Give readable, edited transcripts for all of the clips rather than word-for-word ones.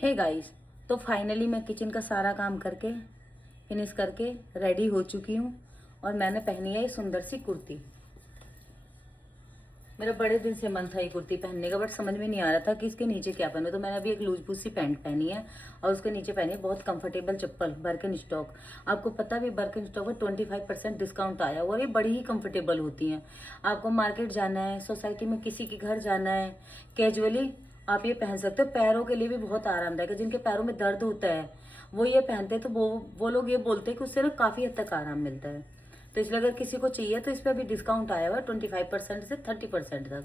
Hey guys, तो finally मैं kitchen का सारा काम करके फिनिश करके रेडी हो चुकी हूँ और मैंने पहनी है ये सुंदर सी कुर्ती। मेरा बड़े दिन से मन था ये कुर्ती पहनने का, बट समझ में नहीं आ रहा था कि इसके नीचे क्या पहनूं। तो मैंने अभी एक लूज बूज सी पैंट पहनी है और उसके नीचे पहनी है बहुत कंफर्टेबल चप्पल बर्कन स्टॉक। आपको पता भी बर्कन स्टॉक में 25% डिस्काउंट आया हुआ है। ये बड़ी ही कंफर्टेबल होती हैं। आपको मार्केट जाना है, सोसाइटी में किसी के घर जाना है, कैजुअली आप ये पहन सकते हो। पैरों के लिए भी बहुत आरामदायक है। जिनके पैरों में दर्द होता है वो ये पहनते हैं, तो वो लोग ये बोलते हैं कि उससे ना काफ़ी हद तक आराम मिलता है। तो इसलिए अगर किसी को चाहिए तो इस पर अभी डिस्काउंट आया हुआ है 25% से 30% तक।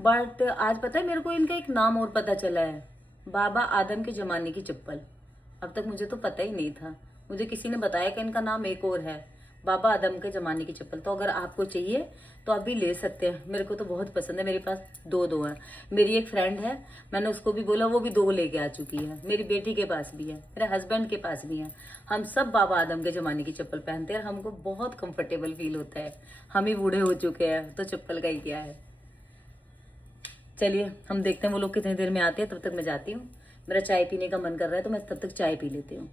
बट आज पता है मेरे को इनका एक नाम और पता चला है, बाबा आदम के ज़माने की चप्पल। अब तक मुझे तो पता ही नहीं था, मुझे किसी ने बताया कि इनका नाम एक और है, बाबा आदम के ज़माने की चप्पल। तो अगर आपको चाहिए तो आप भी ले सकते हैं। मेरे को तो बहुत पसंद है। मेरे पास दो है। मेरी एक फ्रेंड है, मैंने उसको भी बोला, वो भी 2 लेके आ चुकी है। मेरी बेटी के पास भी है, मेरे हस्बैंड के पास भी है। हम सब बाबा आदम के ज़माने की चप्पल पहनते हैं और हमको बहुत कंफर्टेबल फील होता है। हम ही बूढ़े हो चुके हैं तो चप्पल का ही क्या है। चलिए हम देखते हैं वो लोग कितनी देर में आते हैं। तब तक मैं जाती हूँ। मेरा चाय पीने का मन कर रहा है तो मैं तब तक चाय पी लेती हूँ।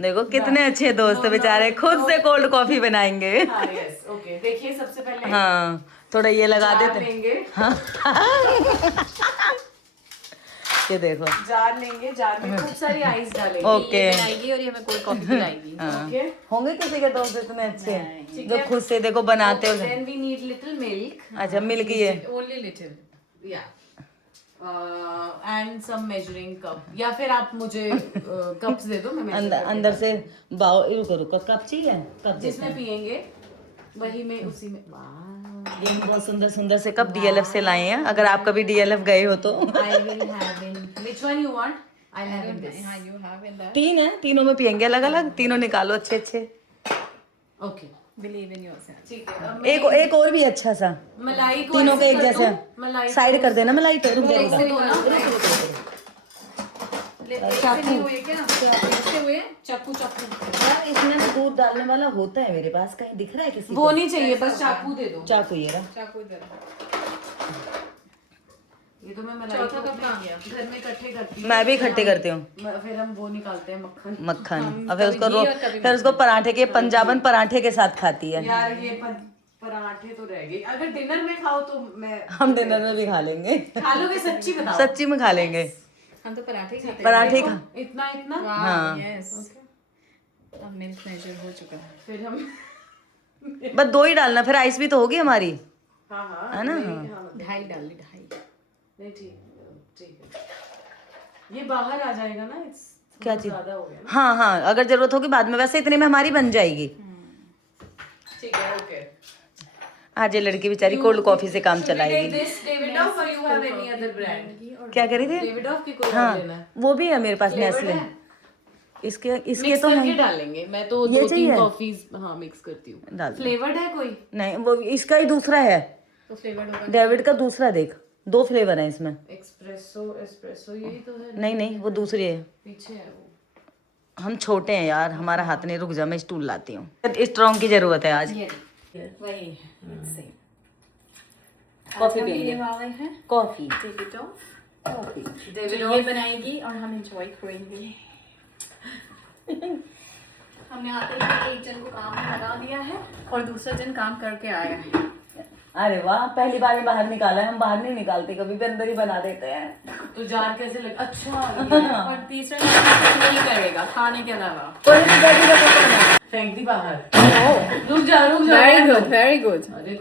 देखो कितने अच्छे दोस्त बेचारे, खुद से कोल्ड कॉफी बनाएंगे। हाँ, yes, okay. देखिए सबसे पहले हाँ, थोड़ा ये लगा जार देते। लेंगे। हाँ ये देखो, जार लेंगे, जार में खूब सारी आइस डालेंगे। ओके। ये बनाएगी और ये हमें कोल्ड कॉफी पिलाएगी। हाँ। ओके, होंगे किसी के दोस्त इतने अच्छे ठीक जो है। खुद से देखो बनाते हो। Then we need little milk. अच्छा, मिल गई है। Only little. Yeah. And some measuring cup. या फिर आप मुझे कप्स दे दो, मैं measure अंदर करके अंदर से बाव रुको रुको, कप चाहिए, कप जिसमें जिसमें पियेंगे वही में उसी में। वाह, ये बहुत सुंदर सुंदर से कप डीएलएफ से लाए हैं। अगर आप कभी डीएलएफ गए हो तो I will have in which one you want? I'll have in this. हाँ, you have in that. 3 है, तीनों में पियेंगे अलग अलग। तीनों निकालो अच्छे अच्छे। Okay. Believe in yourself. ठीक है। अब एक और भी अच्छा सा, मलाई को तीनों के ऐसे एक कर जैसे। दूं? मलाई साइड कर देना मलाई पे। रुक जा रुक ऐसे जा। दो ना। ऐसे हुए क्या? ऐसे हुए? चाकू यार इसमें ना दूध डालने वाला होता है मेरे पास, कहीं दिख रहा है किसी वो को? नहीं चाहिए, बस चाकू दे दो। चाकू ये रहा। चाकू इधर। ये तो मैं मलाई चौथा को कप कहाँ गया? घर में इकट्ठे करती हूँ। मैं भी इकट्ठे करती हूँ फिर हम वो निकालते हैं मक्खन। मक्खन, और फिर कभी उसको घी और कभी फिर उसको पराठे के, पंजाबन पराठे के साथ खाती है। यार ये पराठे तो रह गए। अगर डिनर में खाओ तो मैं हम डिनर में भी खा लेंगे, खा लोगे? सच्ची बताओ। सच्ची में खा लेंगे। हम तो पराठे खाते हैं। पराठे खा। इतना इतना। हाँ। यस। अब मिल्क मेजर हो चुका है। फिर हम बस 2 ही डालना, फिर आइस भी तो होगी हमारी, हाँ हाँ है ना? ढाई डाल ली, ढाई। नहीं ठीक है। ये बाहर आ जाएगा ना, क्या चीज? ज्यादा हो गया ना। हाँ हाँ, अगर जरूरत होगी बाद में। वैसे इतने में हमारी बन जाएगी। ठीक है, ओके। आज ये लड़की बेचारी कोल्ड कॉफी से काम चलाएगी। दिस डेविडॉफ और you have any other brand? क्या कह रही थी? डेविडॉफ की कोई और हाँ, लेना है? वो भी है मेरे पास Flavored नेस्ले। है? इसके मिक्स तो करके हैं। डालेंगे। मैं तो ये 2-3 चाहिए? कॉफीज हाँ मिक्स करती हूँ। डाल दो। फ्लेवर्ड है कोई? नहीं, वो इसका ही दूसरा है। तो फ्लेवर्ड होगा। डेविड का दूसरा देख, 2 फ्लेवर है इसमें। एस्प्रेसो यही तो है। नहीं नहीं, वो दूसरी है। पीछे है वो। हम छोटे हैं यार, हमारा हाथ नहीं। रुक जा, मैं स्टूल लाती हूँ। स्ट्रॉन्ग की जरूरत है आज। वही है। कॉफी ये पियेंगे। वाले हैं। Coffee Take it off. David ये बनाएगी और हम एंजॉय करेंगे। हमने आते ही एक जन को काम में लगा दिया है और दूसरा जन काम करके आया है। अरे वाह, पहली बार में बाहर निकाला है। हम बाहर नहीं निकालते कभी भी, अंदर ही बना देते हैं। तो जार कैसे लग? अच्छा ये और तीसरा जन नहीं करेगा खाने के अलावा। कोई नहीं, बैठी का कुछ नहीं। फेंक दी बाहर। रुक जा वेरी गुड, वेरी गुड। अरे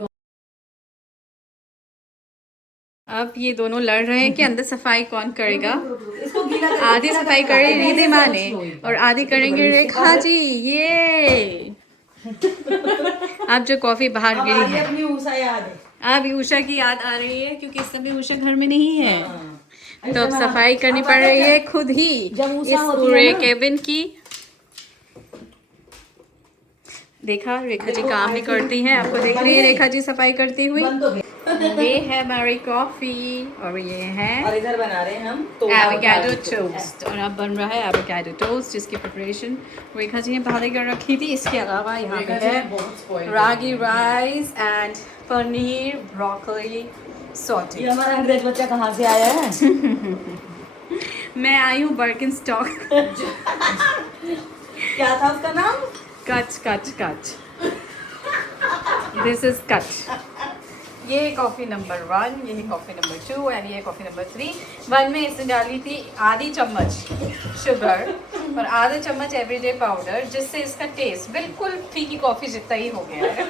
अब ये दोनों लड़ रहे हैं कि अंदर सफाई कौन करेगा। इसको गीला कर। आधी सफाई करे रिधिमा ने और आधी करेंगे रेखा जी। ये अब जो कॉफी बाहर गिरी हमारी है, अपनी ऊषा याद है। अब उषा की याद आ रही है क्योंकि इस समय उषा घर में नहीं है। तो अब सफाई करनी पड़ रही है खुद ही जब उषा इस होती है पूरे ना। केबिन की। देखा, रेखा जी काम नहीं करती हैं। आपको देख रही है रेखा जी सफाई करती हुई। बंद हो गया। ये है हमारी कॉफी और ये है और इधर बना रहे हैं हम एवोकाडो टोस्ट। और अब बन रहा है एवोकाडो टोस्ट जिसकी प्रिपरेशन रेखा जी ने पहले कर रखी थी। इसके अलावा यहाँ पे है ragi rice and paneer broccoli sauteed. ये हमारा अंग्रेज बच्चा कहाँ से आया है? मैं आई हूँ बर्किन स्टॉक। क्या था उसका नाम? कच कच कच, दिस इज कच। ये कॉफ़ी नंबर 1, ये कॉफ़ी नंबर 2 एंड ये कॉफ़ी नंबर 3। 1 में इसने डाली थी आधी चम्मच शुगर और आधा चम्मच एवरीडे पाउडर, जिससे इसका टेस्ट बिल्कुल फीकी कॉफ़ी जितना ही हो गया है।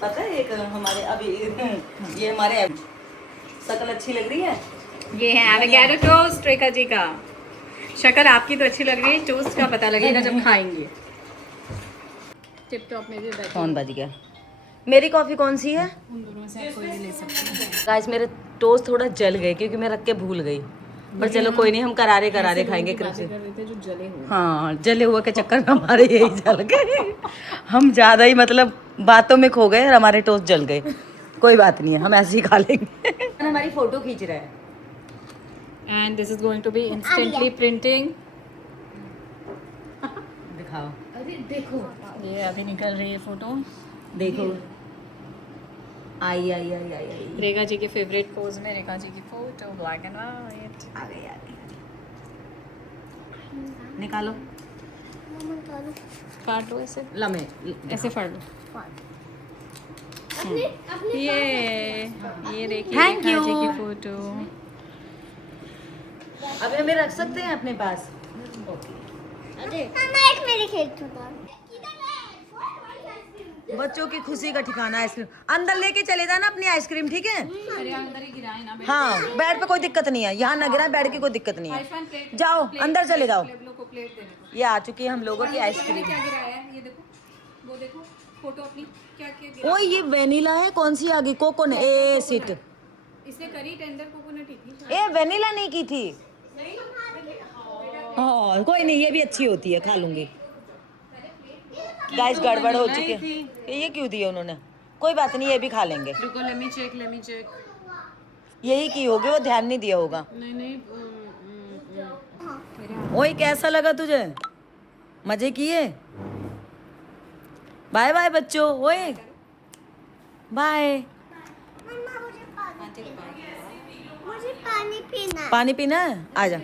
पता है एक हमारे अभी ये हमारे शक्ल अच्छी लग रही है। ये है एवोकाडो टोस्ट रेखा जी का। शक्ल आपकी तो अच्छी लग रही है, टोस्ट का पता लगेगा जब खाएंगे। टिप टॉप में भी बैठे कौन बज गया? मेरी कॉफी कौन सी है? उन दोनों से आप कोई भी ले सकते हैं। गाइस मेरे टोस्ट थोड़ा जल गए क्योंकि मैं रख के भूल गई, पर चलो कोई नहीं, हम करारे करारे खाएंगे। कर रहे थे जो जले हुए। हाँ, जले हुए के चक्कर में हमारे यही जल गए। हम ज्यादा ही मतलब बातों में खो गए और हमारे टोस्ट जल गए। कोई बात नहीं है, हम ऐसे ही खा लेंगे। हमारी फोटो खींच रहा है। And this is going to be instantly printing. दिखाओ, अरे देखो, ये अभी निकल रही है फोटो। देखो, आई आई आई आई आई। रेखा जी के फेवरेट पोज में रेखा जी की फोटो, ब्लैक एंड वाइट। आ गई, आ गई। निकालो, काटो ऐसे, लमे ऐसे फाड़ लो। ये देखिए Thank रेखा you. जी की फोटो। अब हमें रख सकते हैं अपने पास। बच्चों की खुशी का ठिकाना आइसक्रीम। अंदर लेके चले जाना अपनी आइसक्रीम, ठीक है? अरे अंदर ही गिराए ना। हाँ, बेड पे कोई दिक्कत नहीं है, यहाँ ना गिरा, बेड की कोई दिक्कत नहीं है। जाओ अंदर चले जाओ। को प्लेट देने को। ये आ चुकी है हम लोगों की आइसक्रीम। क्या गिराया है ये देखो, वो देखो फोटो अपनी, क्या क्या ओ ये वेनिला है, कौन सी आ गई? कोकोनट। ए सिट, इसने करी टेंडर कोकोनट ही थी। ए वेनिला नहीं की थी। हाँ कोई नहीं, ये भी अच्छी होती है, खा लूंगी। गाइस गड़बड़ हो चुकी है। ये क्यों दिए उन्होंने? कोई बात नहीं, ये भी खा लेंगे। रुको, लेट मी चेक। यही की होगी, वो ध्यान नहीं दिया होगा। नहीं ओए कैसा लगा तुझे? मजे किए? बाय बाय बच्चों, ओए बाय। मुझे पानी पीना है। पानी पीना है? आ जा।